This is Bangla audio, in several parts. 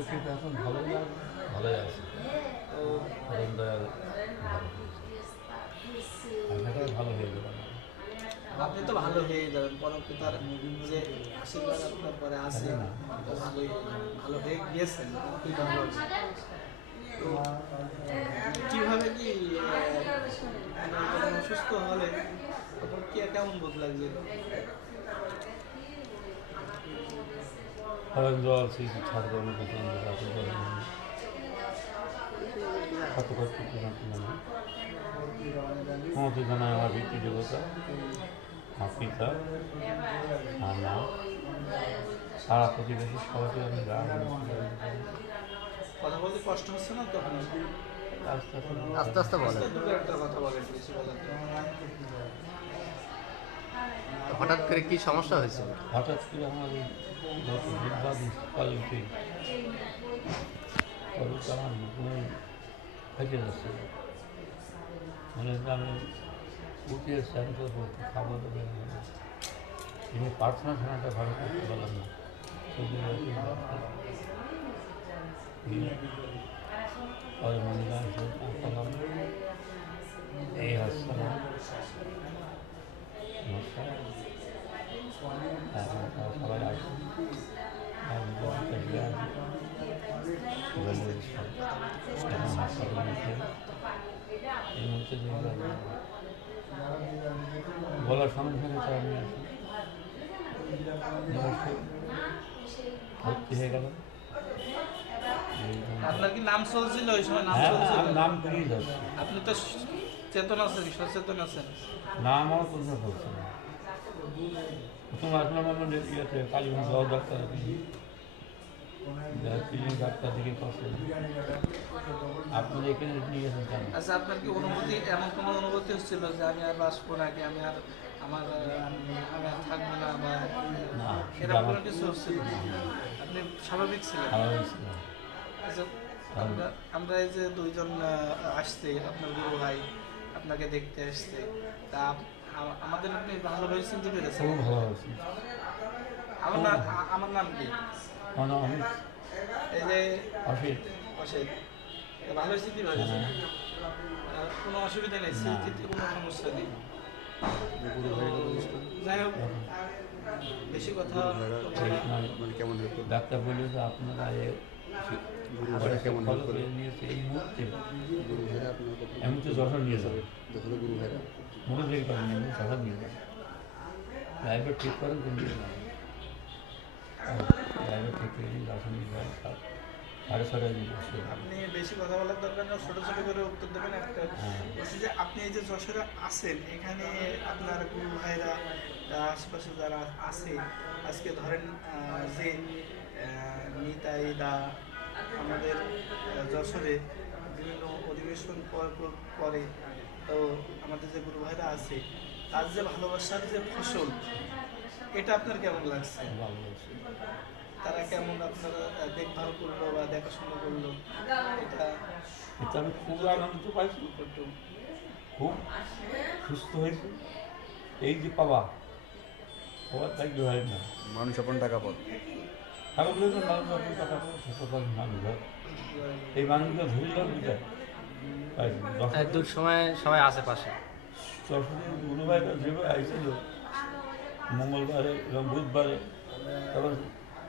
প্রকৃতি এখন ভালোই লাগে ভালোই আছে। দয়াল ভালো। হয়ে যাবে আপনি তো ভালো হয়ে যাবেন পরম পিতার যে আশীর্বাদ আপনার পরে আছে তো ভালোই ভালো হয়ে গিয়েছেন খুবই ভালো কীভাবে কি অসুস্থ হলে তখন কি কেমন বোধ লাগছে? করণ দয়াল শ্রী ছাত্র অনুকূল কত কত ক্ষমতা জানায় আমার ভিত্তি দেবতা আমার পিতা আর নাম সারা প্রতিবেশী সবাইকে আমি গান কথা বলতে কষ্ট হচ্ছে না তখন আস্তে আস্তে আস্তে আস্তে বলেন একটা কথা বলেন বেশি বলেন না। হঠাৎ করে কি সমস্যা হয়েছে? হঠাৎ করে আমার মানে আমি প্রার্থনা ভালো করতে পারলাম না। বলার সঙ্গে সঙ্গে তারা নিয়ে ভর্তি হয়ে গেল? আপনার কি নাম চলছিল? ওই সময় নাম হ্যাঁ চলছিল? নাম করেই যাচ্ছি। আপনি তো চেতন আছেন সচেতন আছেন। নাম আমার কোথাও বলছে না। প্রথম আসলাম আমাদের ইয়েতে কালীগঞ্জ ডাক্তার ডাক্তার দিকে কষ্ট আপনি এখানে নিয়ে গেছেন আচ্ছা আপনার কি অনুভূতি এমন কোনো অনুভূতি হচ্ছিল যে আমি আর বাঁচবো নাকি আমি আর আমার আমি আর থাকব না বা এরকম কোনো কিছু হচ্ছিল? আপনি স্বাভাবিক ছিলেন? আচ্ছা আমরা আমরা এই যে দুইজন আসছে আপনার গুরু ভাই আপনাকে দেখতে আসছে। তা আমাদের আপনি ভালোভাবে চিনতে পেরেছেন? ভালো আমার নাম আ- আমার নাম কি? আমার নাম অমিত। এই যে অসিত। অসিত। ভালো চিনতে পেরেছেন। আর কোনো অসুবিধা নেই না। স্মৃতিতে কোনো সমস্যা নেই। যাই হোক বেশি কথা মানে কেমন ডাক্তার বলল যে আপনারা এ কেমন ফলো হেল্প করে করে নিয়েছে এই মুহূর্তে গুরু ভাইরা এমন তো যশোর নিয়ে যাবে। যখন গুরু ভাইরা মনে দেরি করেন যশোর নিয়ে যাবে। ড্রাইভার ঠিক করেন দিকে যাবে ড্রাইভার ঠিক করে দিন যশোর নিয়ে যাবে সা- সাড়ে ছটায় বসে আপনি বেশি কথা বলার দরকার না ছোট ছোট করে উত্তর দেবেন একটা হ্যাঁ। বলছি যে আপনি এই যে যশোরে আছেন এখানে আপনার গুরু ভাইরা আশেপাশে যারা আছে আজকে ধরেন যে নিতাই দা আমাদের যশোরে বিভিন্ন অধিবেশন করে তো আমাদের যে গুরু ভাইরা আছে তার যে ভালোবাসার যে ফসল এটা আপনার কেমন লাগছে? ভালো লাগছে। তারা কেমন আপনারা দেখভাল করল বা দেখাশোনা করল? এটা এতে আমি খুব আনন্দিত পাইছি। একটু খুব সুস্থ হয়েছে। এই যে পাওয়া পাওয়ার তাই হয় না? মানুষ আপন টাকা পথ বলে মানুষ আপনি টাকা পাবে ছোটো মানুষ এই মানুষগুলো ধরে যাওয়ার বিচার তাই দশ দূর সময় সবাই আশেপাশে যশোরের গুরু ভাইরা যেভাবে আইছিল মঙ্গলবারে এবং বুধবারে তখন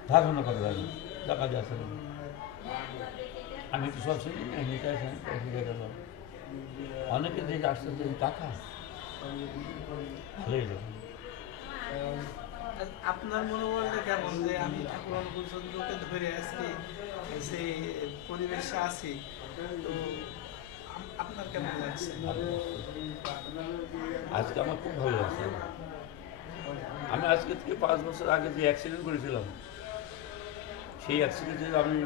ধারণা করে রাখি টাকা যাচ্ছে না আমি তো সব শুনি এমনিতে আসেন গেল অনেকে দেখে আসতে টাকা। ভালোই আর আপনার মনোবলটা কেমন? যে আমি ঠাকুর অনুকূল ধরে আজকে সেই পরিবেশে আছি তো আপনার কেমন লাগছে। আজকে আমার খুব ভালো লাগছে। আমি আজকে থেকে পাঁচ বছর আগে যে অ্যাক্সিডেন্ট করেছিলাম, সেই অ্যাক্সিডেন্টে আমি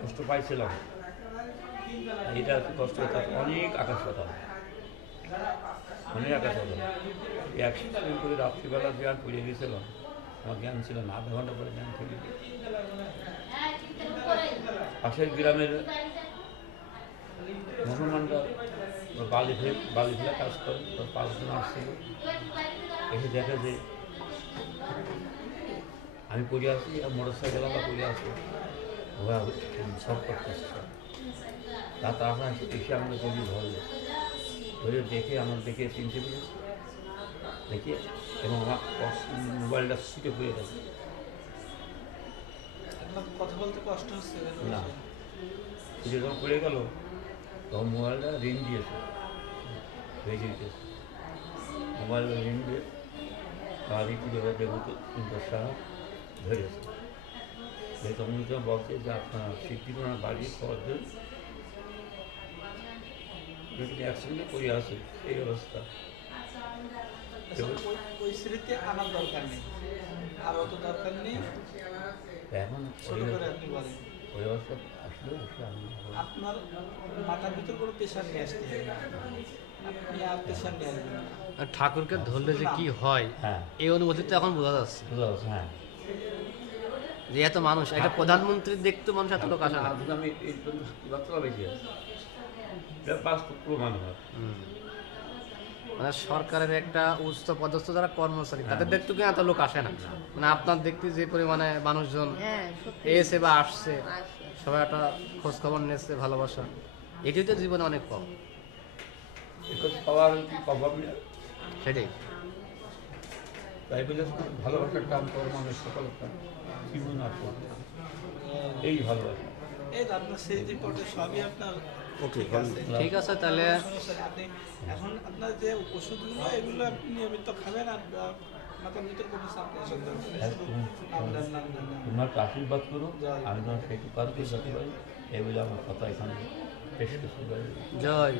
কষ্ট পাইছিলাম। এটা কষ্ট তার অনেক আকাশ পাতাল। অনেক আকাশ পাতাল। এই অ্যাক্সিডেন্ট করে রাত্রিবেলা জ্ঞান পড়ে গেছিলাম, আমার জ্ঞান ছিল না, আধা ঘণ্টা পরে জ্ঞান থেকে পাশের গ্রামের মুসলমানরা বালি ফেলে বালি ফেলে কাজ করে পাঁচজন আসছিল। এসে দেখা যে আমি পড়ে আসি আর মোটর সাইকেল আমরা পড়ে আসি। ওরা সব করতেছে তা তারা এসে আমাদের গলি ধরলো ধরে দেখে আমার দেখে চিনতে পেরেছে দেখে এবং আমার মোবাইলটা ছুটে হয়ে গেছে। কথা বলতে কষ্ট হচ্ছে না। যখন পড়ে গেল তখন মোবাইলটা রিং দিয়েছে। দিতেছে মোবাইলটা রিং দিয়ে বাড়ি ফিরে দেবতে সাহা ধরেছে তখন তো বলছে যে আপনার সিদ্ধিকোনা বাড়ি খবর দেন যদি একসঙ্গে করে আছে এই অবস্থা। আচ্ছা, স্মৃতি আমার দরকার নেই। আর অত দরকার নেই। এখন ওই করে আপনি বলেন ওই অবস্থা আসলে আসলে আমি আপনার মাথার ভিতর কোনো প্রেশার নিয়ে আসতে আপনি আর প্রেশার নিয়ে আসবেন ঠাকুরকে ধরলে যে কি হয় হ্যাঁ এই অনুভূতি তো এখন বোঝা যাচ্ছে বুঝতে পারছি, হ্যাঁ যে এত মানুষ একটা প্রধানমন্ত্রী দেখতে মানুষ এত লোক আসে না আজকে আমি এই বেশি আছে প্রমাণ হয় হুম। মানে সরকারের একটা উচ্চ পদস্থ যারা কর্মচারী তাদের হ্যাঁ। দেখতে কিন্তু এত লোক আসে না। মানে আপনার দেখতে যে পরিমাণে মানুষজন হ্যাঁ এসে বা আসছে। সবাই একটা খোঁজ খবর নিচ্ছে ভালোবাসা। এটি তো জীবনে অনেক কম। সেটাই। তাই বলে ভালোবাসার কাম করে মানুষ জীবন আসে এই ভালোবাসা এই আপনার স্মৃতি পটে সবই আপনার ওকে ঠিক আছে। তাহলে। আপনি এখন আপনার যে ওষুধগুলো এগুলো আপনি নিয়মিত খাবেন আর মাথার ভিতর কোনো চাপ নেই। হ্যাঁ, আশীর্বাদ করো আমি তোমার সেইটু পার করে যেতে পারি এই বলে আমার কথা এখানে পেশ করতে পারি জয়।